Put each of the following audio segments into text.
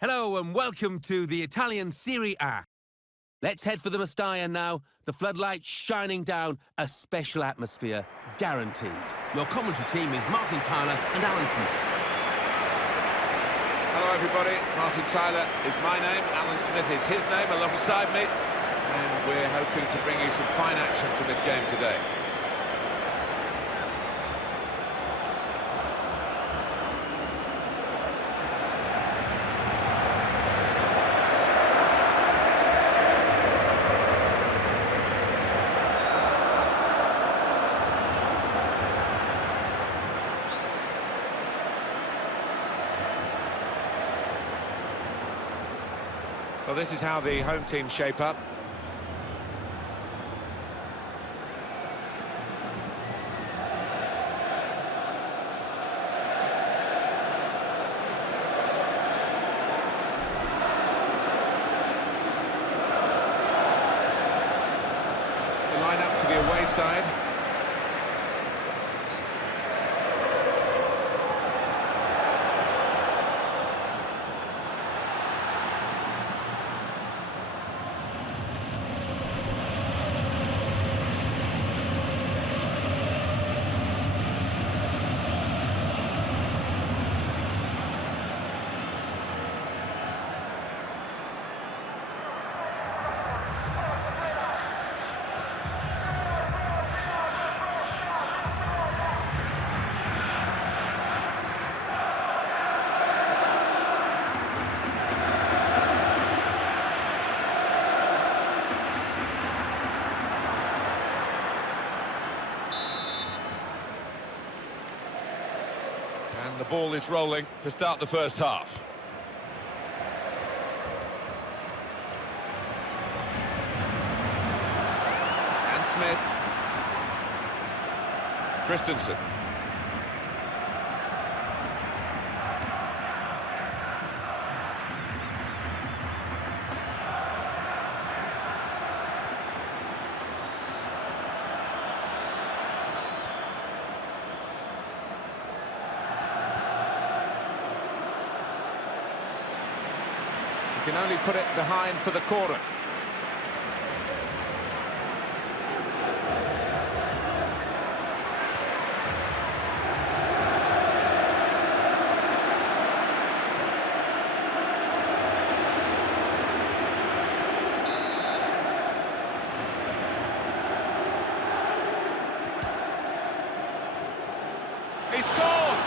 Hello and welcome to the Italian Serie A. Let's head for the Mestalla now. The floodlights shining down, a special atmosphere, guaranteed. Your commentary team is Martin Tyler and Alan Smith. Hello everybody, Martin Tyler is my name, Alan Smith is his name alongside me, and we're hoping to bring you some fine action from this game today. Well, this is how the home team shape up. The line-up for the away side. And the ball is rolling to start the first half. And Smith. Christensen. Can only put it behind for the corner. He scored!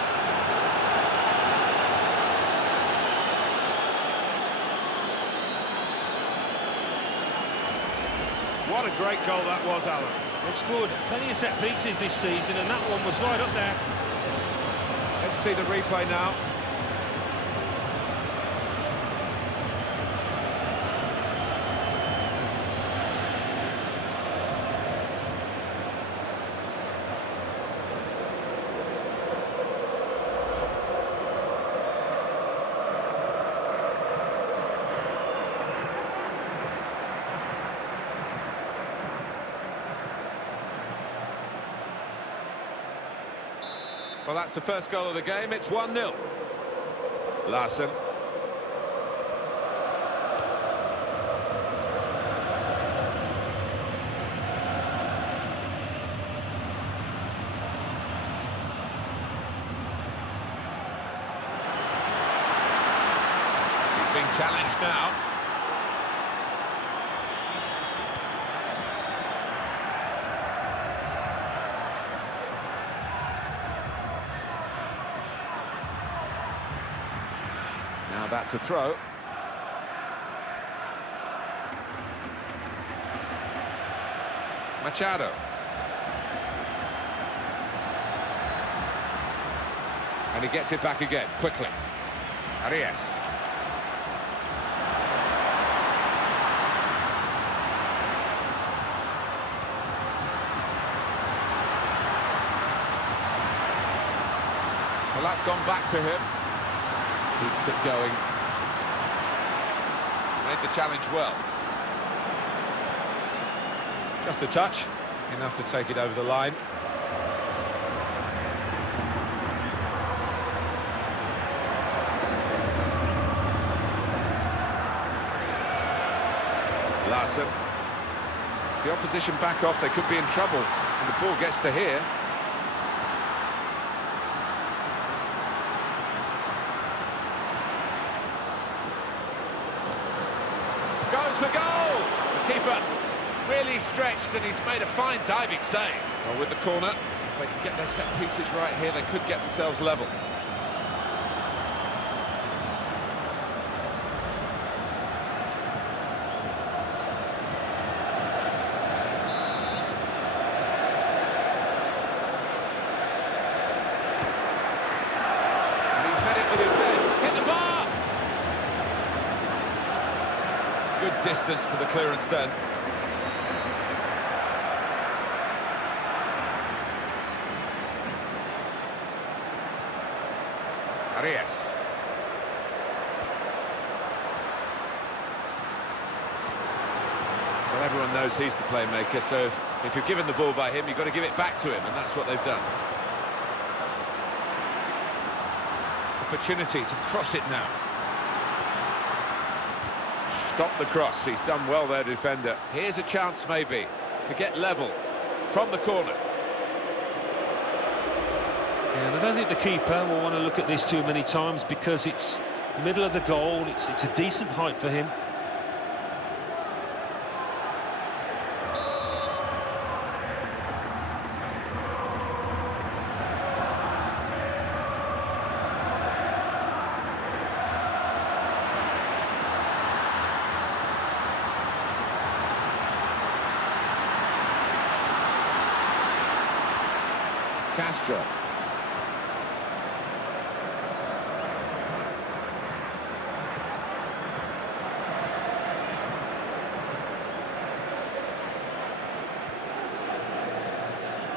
What a great goal that was, Alan. They've scored plenty of set pieces this season, and that one was right up there. Let's see the replay now. Well, that's the first goal of the game. It's 1-0. Larson. He's being challenged now. Now that's a throw. Machado. And he gets it back again, quickly. Arias. Well, that's gone back to him. Keeps it going. Made the challenge well. Just a touch, enough to take it over the line. Larson. The opposition back off, they could be in trouble, and the ball gets to here. Goes for goal! The keeper really stretched, and he's made a fine diving save. Well, with the corner, if they can get their set pieces right here, they could get themselves level. And he's met it with his head. Hit the bar! Good distance to the clearance then. Arias. Well, everyone knows he's the playmaker, so if you're given the ball by him, you've got to give it back to him, and that's what they've done. Opportunity to cross it now. Stop the cross. He's done well there, defender. Here's a chance, maybe, to get level from the corner. And I don't think the keeper will want to look at this too many times because it's middle of the goal, it's a decent height for him. Castro.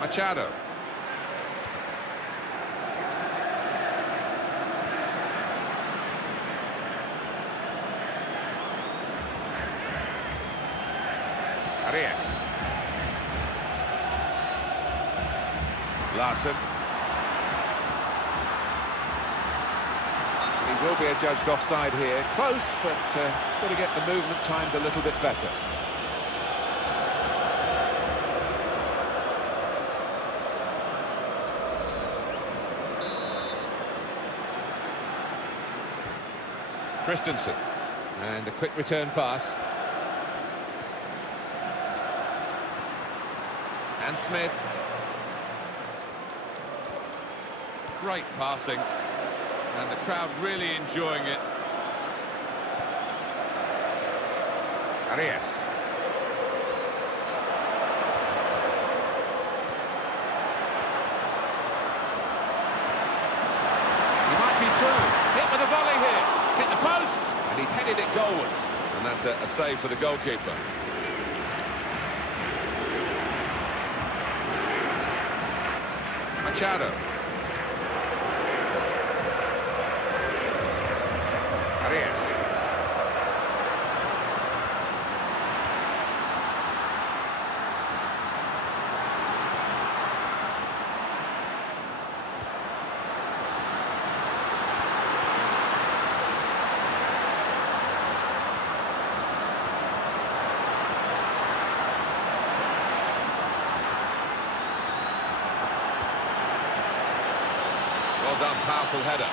Machado. Arias. Larson. He will be adjudged offside here. Close, but got to get the movement timed a little bit better. Christensen, and a quick return pass. And Smith. Great passing, and the crowd really enjoying it. Arias. He might be through. Hit with a volley here. Hit the post, and he's headed it goalwards, and that's a save for the goalkeeper. Machado. Arias. Well done, powerful header.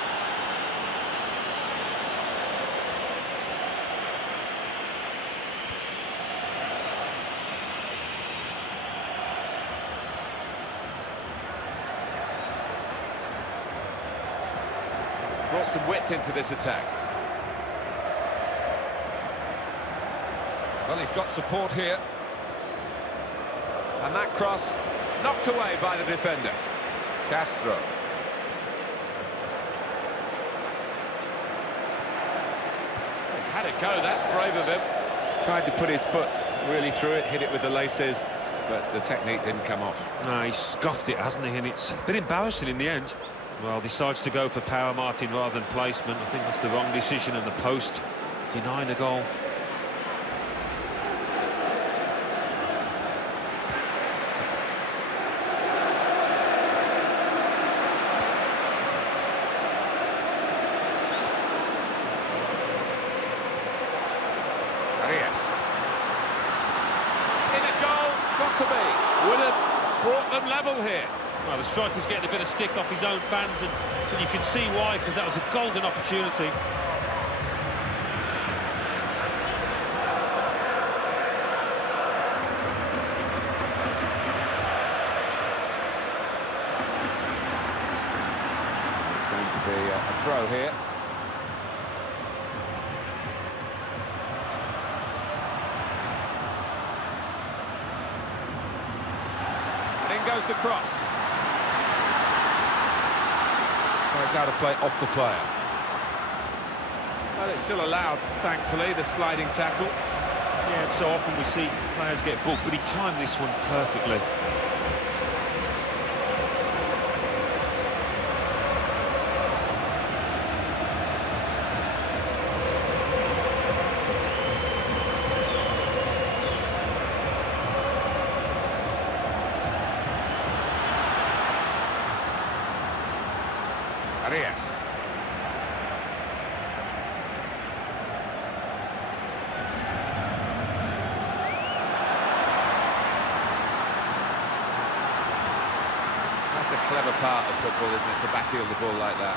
Brought some width into this attack. Well, he's got support here. And that cross knocked away by the defender. Castro. He's had a go, that's brave of him. Tried to put his foot really through it, hit it with the laces, but the technique didn't come off. No, he scuffed it, hasn't he? And it's a bit embarrassing in the end. Well, decides to go for power, Martin, rather than placement. I think that's the wrong decision, and the post denying a goal. Arias. brought them level here. Well, the striker's getting a bit of stick off his own fans, and you can see why, because that was a golden opportunity. It's going to be a throw here. And in goes the cross. It's out of play off the player. Well, it's still allowed, thankfully, the sliding tackle. Yeah, and so often we see players get booked, but he timed this one perfectly. Arias. That's a clever part of football, isn't it, to backheel the ball like that.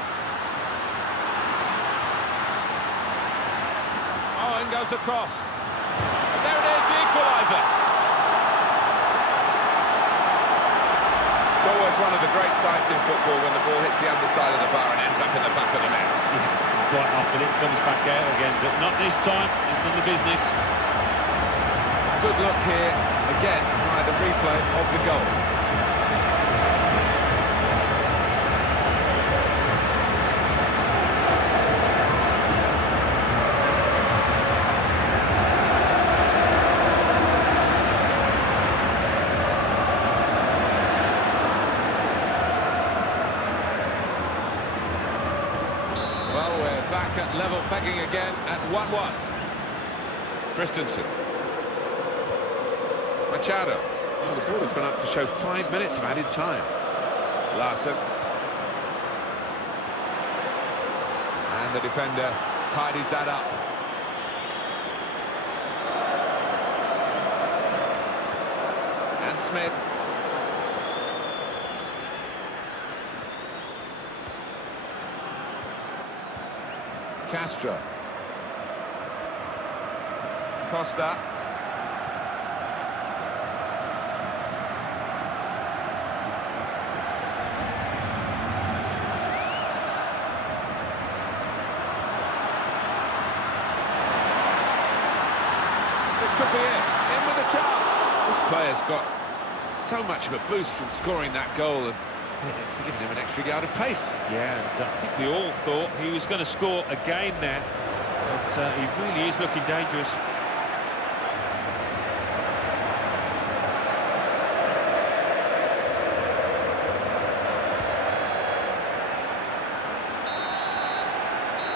Oh, in goes the cross. And there it is, the equaliser. It's always one of the great sights in football when the ball hits the underside of the bar and ends up in the back of the net. Yeah, quite often it comes back out again, but not this time. He's done the business. Good look here, again, by the replay of the goal. Well, we're back at level pegging again at 1-1. Christensen. Machado. Oh, the ball has gone up to show 5 minutes of added time. Larson. And the defender tidies that up. And Smith. Castro. Costa. This could be it. In with a chance. This player's got so much of a boost from scoring that goal, and it's given him an extra yard of pace. Yeah, and I think we all thought he was going to score again there, but he really is looking dangerous.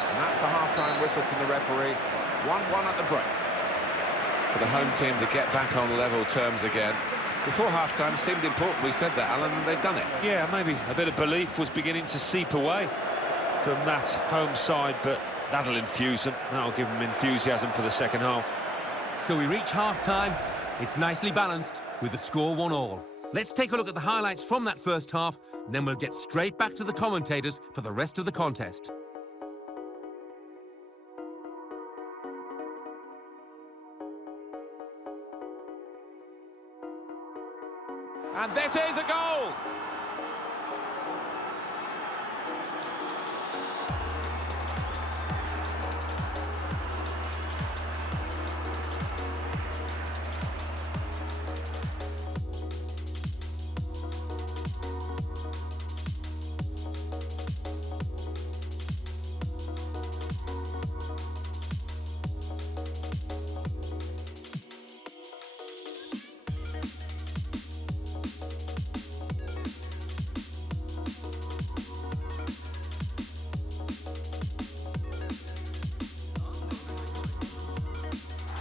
And that's the half-time whistle from the referee. 1-1 at the break. For the home team to get back on level terms again. Before half-time seemed important, we said that, Alan, and they've done it. Yeah, maybe a bit of belief was beginning to seep away from that home side, but that'll infuse them. That'll give them enthusiasm for the second half. So we reach half-time. It's nicely balanced with the score 1-1. Let's take a look at the highlights from that first half, and then we'll get straight back to the commentators for the rest of the contest. And this is a goal!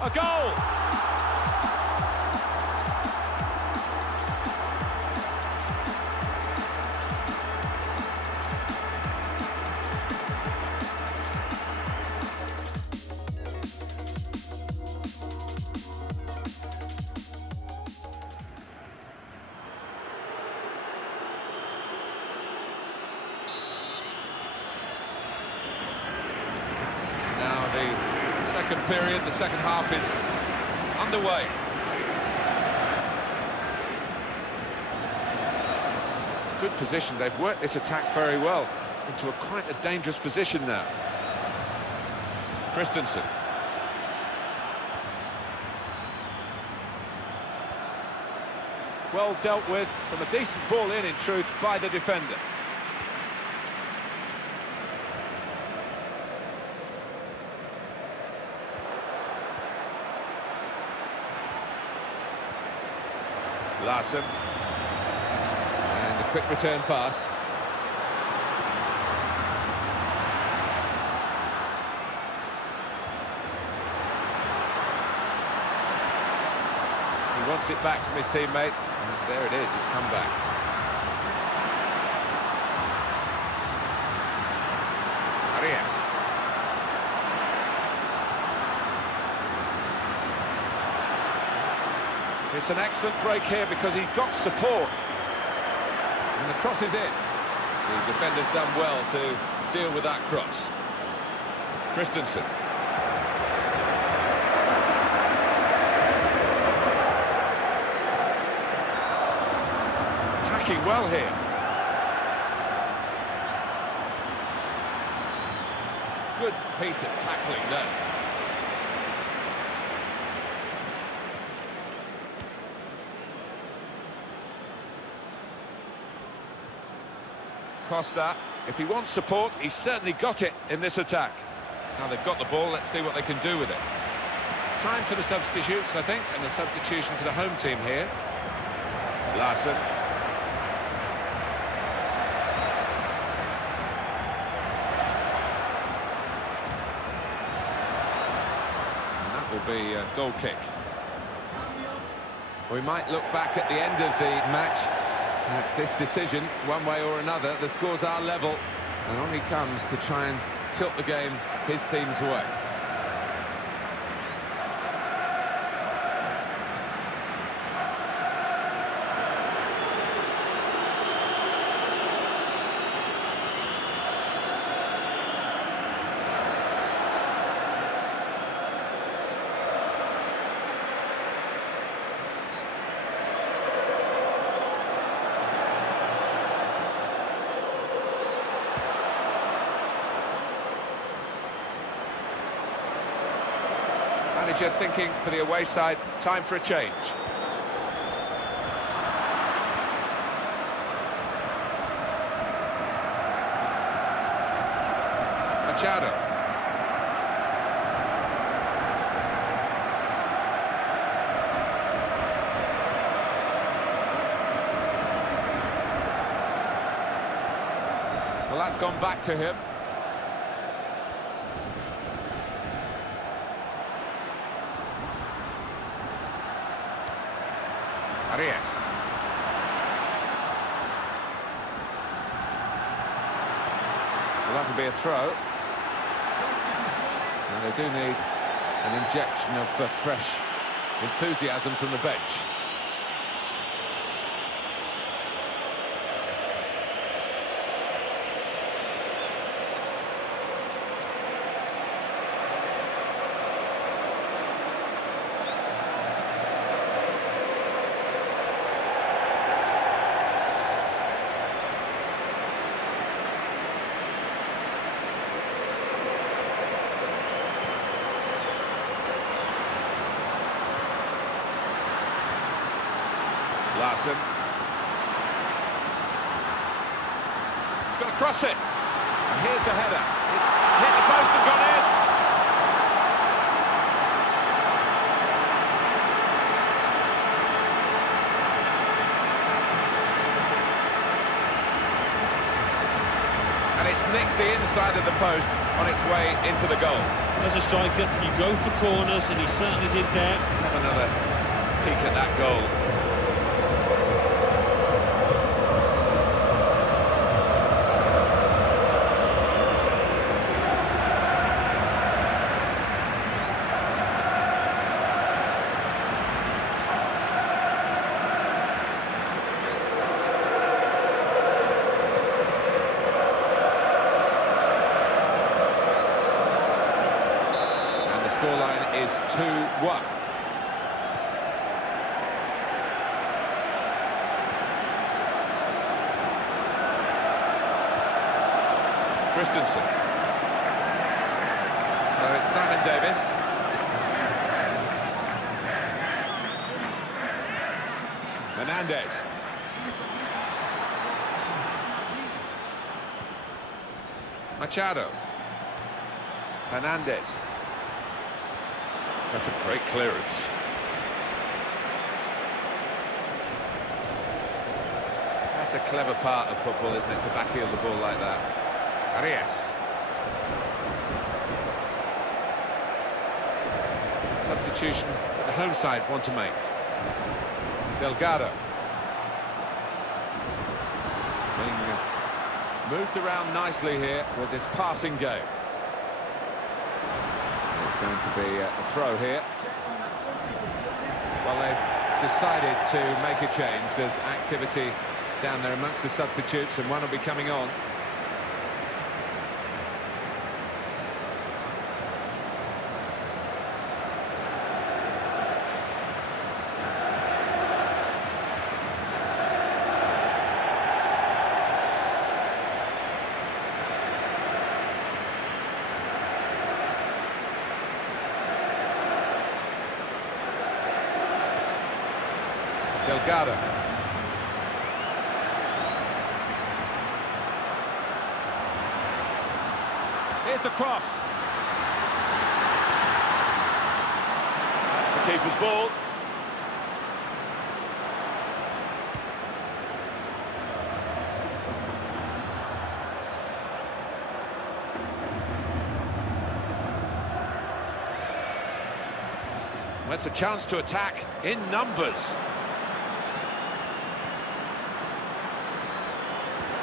A goal! second period. The second half is underway. Good position. They've worked this attack very well into quite a dangerous position now. Christensen. Well dealt with from a decent ball in truth, by the defender. Larson. And a quick return pass. He wants it back from his teammate, and there it is, it's come back. Arias. It's an excellent break here because he got support. And the cross is in. The defender's done well to deal with that cross. Christensen. Attacking well here. Good piece of tackling there. Costa, if he wants support, he's certainly got it in this attack. Now they've got the ball, let's see what they can do with it. It's time for the substitutes, I think, and the substitution for the home team here. Larson. And that will be a goal kick. We might look back at the end of the match at this decision, one way or another. The scores are level, and on he comes to try and tilt the game his team's way. Manager thinking for the away side, time for a change. Machado. Well, that's gone back to him. Arias. Well, that'll be a throw. And they do need an injection of fresh enthusiasm from the bench. Larson. He's got to cross it. And here's the header. It's hit the post and gone in. And it's nicked the inside of the post on its way into the goal. As a striker, you go for corners, and he certainly did there. Let's have another peek at that goal. scoreline is 2-1. Christensen. So it's Simon Davis. Hernandez. Machado. Hernandez. That's a great clearance. That's a clever part of football, isn't it, to backheel the ball like that. Arias. Substitution that the home side want to make. Delgado. Being moved around nicely here with this passing game. It's going to be a throw here. Well, they've decided to make a change. There's activity down there amongst the substitutes, and one will be coming on. Delgado. Here's the cross. That's the keeper's ball. That's a chance to attack in numbers.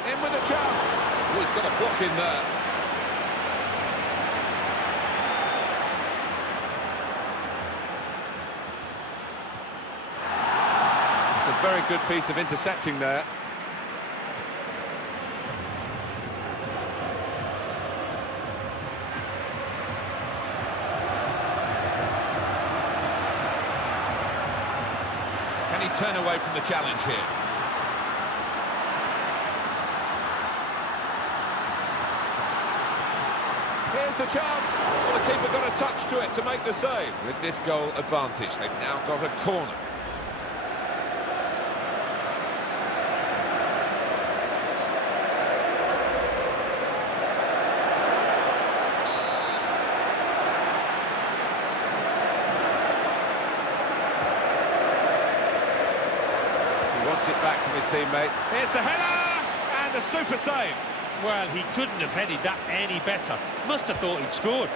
In with a chance. Oh, he's got a block in there. It's a very good piece of intercepting there. Can he turn away from the challenge here? Here's the chance. Well, the keeper got a touch to it to make the save. With this goal advantage, they've now got a corner. He wants it back from his teammate. Here's the header! And a super save. Well, he couldn't have headed that any better. Must have thought he'd scored.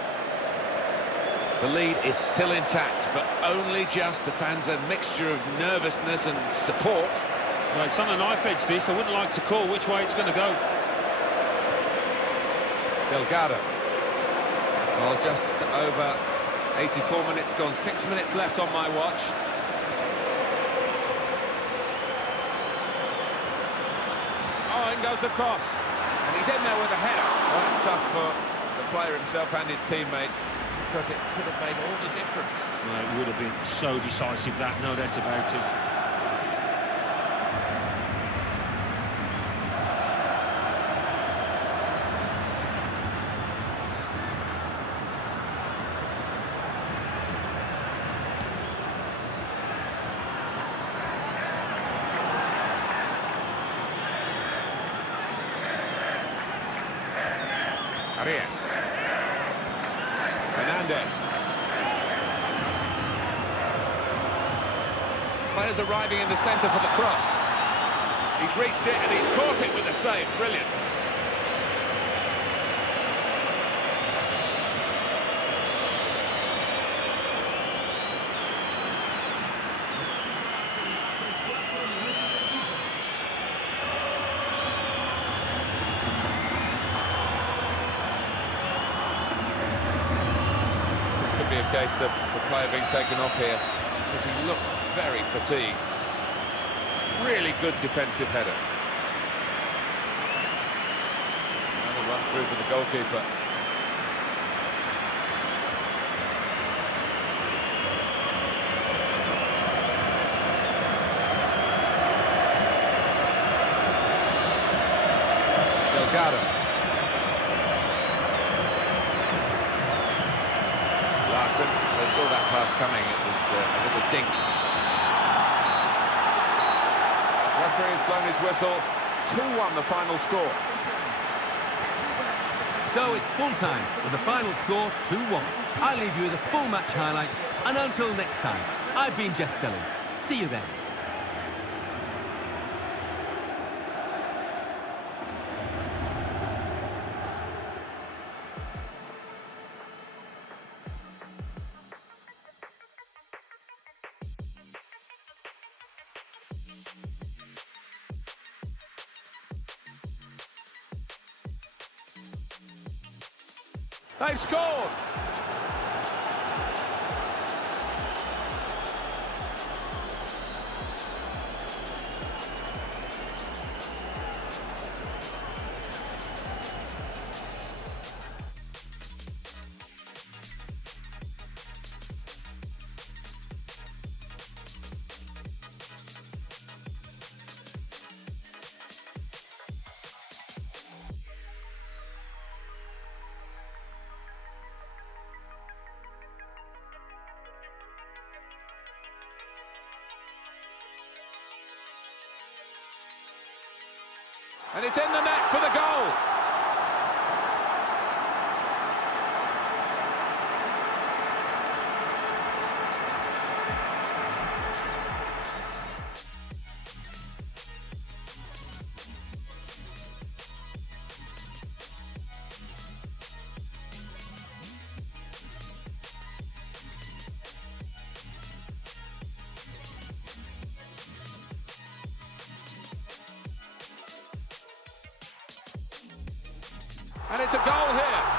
The lead is still intact, but only just. The fans a mixture of nervousness and support. Well, it's on a knife edge, this. I wouldn't like to call which way it's going to go. Delgado. Well, just over 84 minutes gone. 6 minutes left on my watch. Oh, in goes the cross. And he's in there with a header. Well, that's tough for the player himself and his teammates, because it could have made all the difference. Well, it would have been so decisive, that, no doubt about it. Arias. Hernandez. Players arriving in the centre for the cross. He's reached it and he's caught it with a save. Brilliant. Could be a case of the player being taken off here, because he looks very fatigued. Really good defensive header. Another run through for the goalkeeper. Larson. They saw that pass coming. It was a little dink. Referee has blown his whistle. 2-1 the final score. So it's full time with the final score 2-1. I'll leave you with the full match highlights, and until next time, I've been Jeff Stelling. See you then. They've scored! And it's in the net for the goal. And it's a goal here.